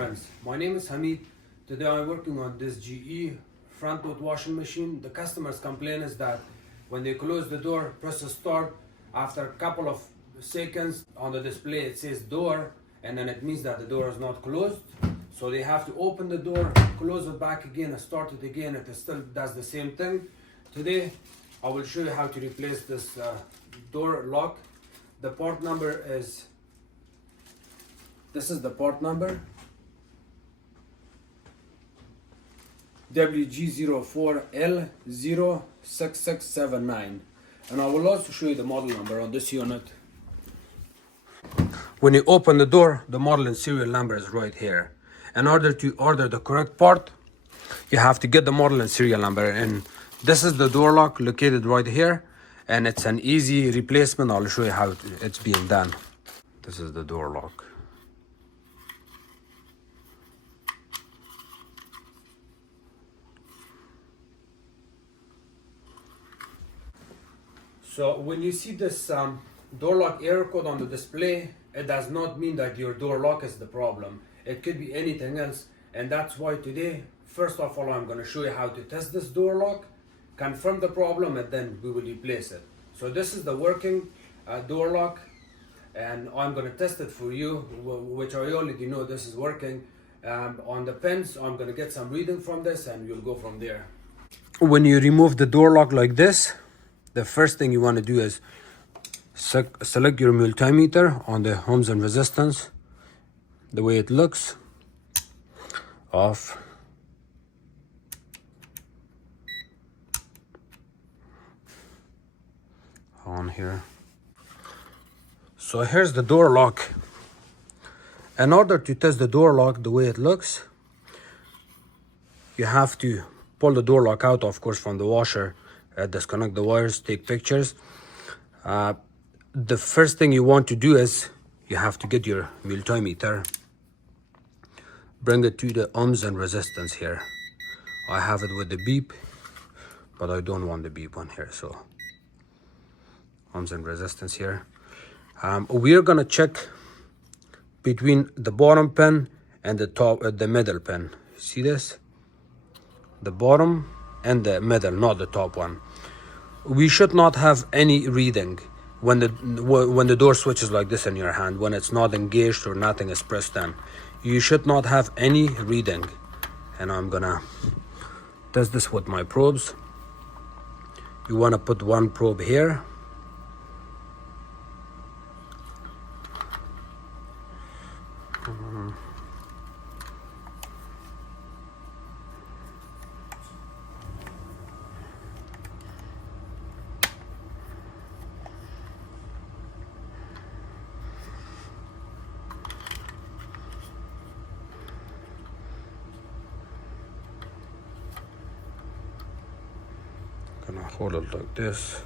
friends, my name is Hamid. Today I'm working on this GE front load washing machine. The customer's complaint is that when they close the door, press the start, after a couple of seconds on the display it says door, and then it means that the door is not closed. So they have to open the door, close it back again and start it again. It still does the same thing. Today I will show you how to replace this door lock. The part number is, this is the part number, WG04L006679, and I will also show you the model number on this unit. When you open the door, the model and serial number is right here. In order to order the correct part, you have to get the model and serial number, and this is the door lock located right here, and it's an easy replacement. I'll show you how it's being done. This is the door lock. So when you see this door lock error code on the display, it does not mean that your door lock is the problem. It could be anything else, and that's why today, first of all, I'm going to show you how to test this door lock, confirm the problem, and then we will replace it. So this is the working door lock, and I'm going to test it for you, which I already know this is working. On the pins, I'm going to get some reading from this, and we'll go from there. When you remove the door lock like this, the first thing you want to do is select your multimeter on the ohms and resistance, the way it looks, off, on here. So here's the door lock. In order to test the door lock the way it looks, you have to pull the door lock out, of course, from the washer, disconnect the wires, take pictures. The first thing you want to do is you have to get your multimeter, bring it to the ohms and resistance here. I have it with the beep, but I don't want the beep one here, so ohms and resistance here. We're gonna check between the bottom pin and the top, the middle pin. See this? The bottom and the middle, not the top one. We should not have any reading when the door switches like this in your hand, when it's not engaged or nothing is pressed in. You should not have any reading. And I'm gonna test this with my probes. You want to put one probe here, gonna hold it like this,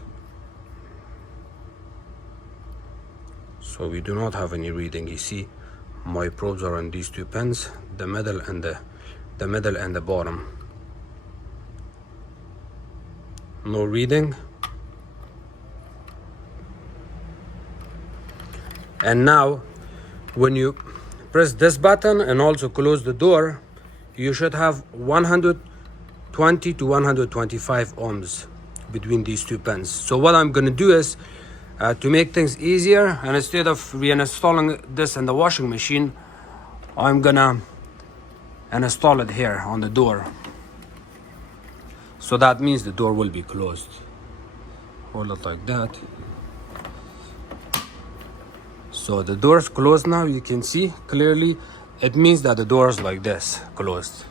so we do not have any reading. You see my probes are on these two pins, the middle and the middle and the bottom. No reading. And now when you press this button and also close the door, you should have 120 to 125 ohms between these two pins. So what I'm going to do is, to make things easier, and instead of reinstalling this in the washing machine, I'm gonna install it here on the door. So that means the door will be closed. Hold it like that. So the door is closed now. You can see clearly it means that the door is like this, closed.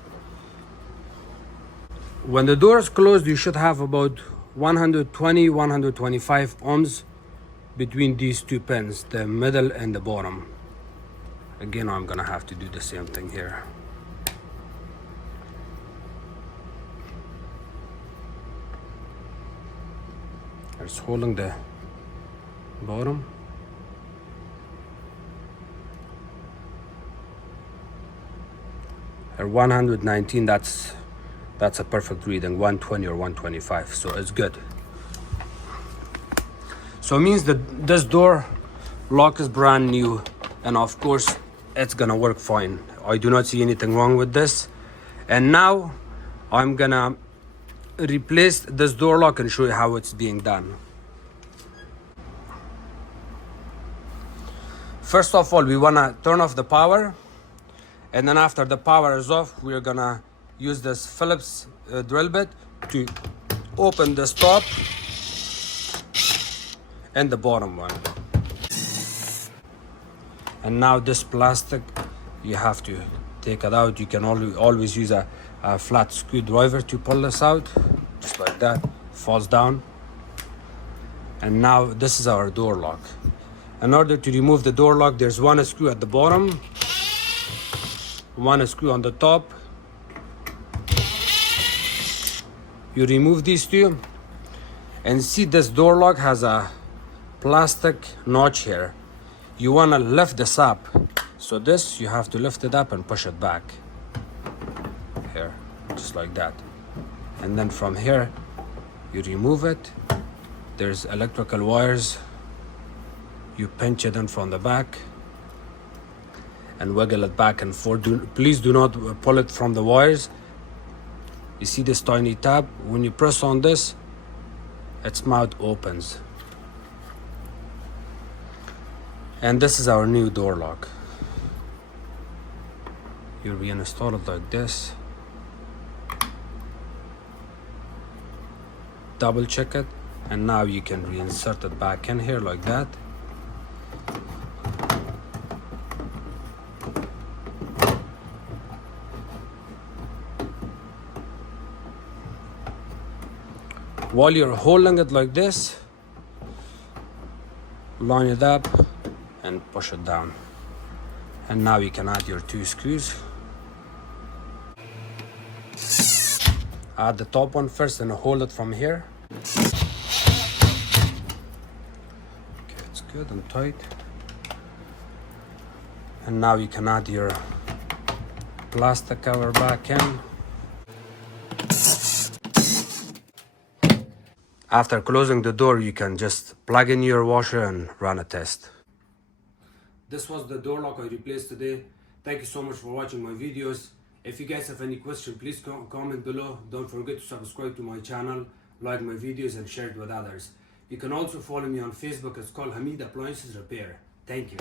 When the door is closed, you should have about 120, 125 ohms between these two pins, the middle and the bottom. Again, I'm gonna have to do the same thing here. It's holding the bottom. At 119, that's a perfect reading. 120 or 125, so it's good. So it means that this door lock is brand new, and of course it's gonna work fine. I do not see anything wrong with this. And now I'm gonna replace this door lock and show you how it's being done. First of all, we wanna turn off the power, and then after the power is off, we're gonna use this Phillips drill bit to open this top and the bottom one. And now this plastic, you have to take it out. You can always use a flat screwdriver to pull this out, just like that, falls down. And now this is our door lock. In order to remove the door lock, there's one screw at the bottom, one screw on the top. You remove these two, and see this door lock has a plastic notch here. You want to lift this up, so this you have to lift it up and push it back here, just like that. And then from here you remove it. There's electrical wires, you pinch it in from the back and wiggle it back and forth. Please do not pull it from the wires. You see this tiny tab? When you press on this, its mouth opens. And this is our new door lock. You reinstall it like this. Double check it, and now you can reinsert it back in here like that. While you're holding it like this, line it up and push it down. And now you can add your two screws. Add the top one first and hold it from here. Okay, it's good and tight. And now you can add your plastic cover back in. After closing the door, you can just plug in your washer and run a test. This was the door lock I replaced today. Thank you so much for watching my videos. If you guys have any questions, please comment below. Don't forget to subscribe to my channel, like my videos and share it with others. You can also follow me on Facebook. It's called Hamid Appliances Repair. Thank you.